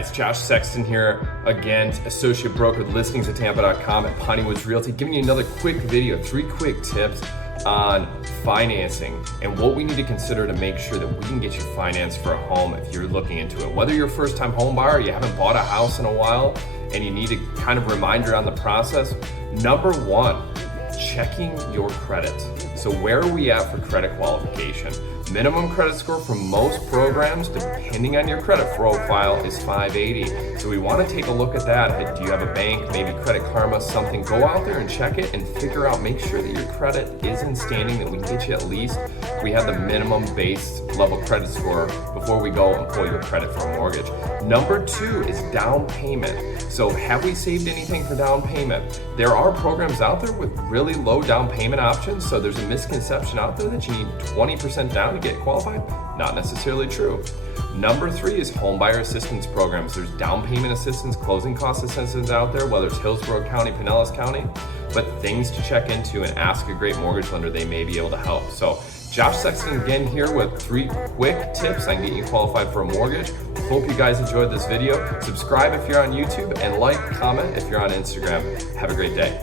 guys, Josh Sexton here, again, associate broker with listingsoftampa.com at Piney Woods Realty, giving you another quick video, 3 quick tips on financing and what we need to consider to make sure that we can get you financed for a home if you're looking into it. Whether you're a first-time home buyer, you haven't bought a house in a while, and you need a kind of reminder on the process. Number 1, checking your credit. So where are we at for credit qualification? Minimum credit score for most programs, depending on your credit profile, is 580. So we want to take a look at that. Do you have a bank, maybe Credit Karma, something? Go out there and check it and figure out, make sure that your credit is in standing, that we can get you at least, we have the minimum base level credit score before we go and pull your credit for a mortgage. Number 2 is down payment. So have we saved anything for down payment? There are programs out there with really low down payment options, so there's a misconception out there that you need 20% down to get qualified. Not necessarily true. Number 3 is home buyer assistance programs. There's down payment assistance, closing cost assistance out there, whether it's Hillsborough County, Pinellas County, but things to check into and ask a great mortgage lender. They may be able to help. So Josh Sexton again here with 3 quick tips on getting you qualified for a mortgage. Hope you guys enjoyed this video. Subscribe if you're on YouTube and like, comment if you're on Instagram. Have a great day.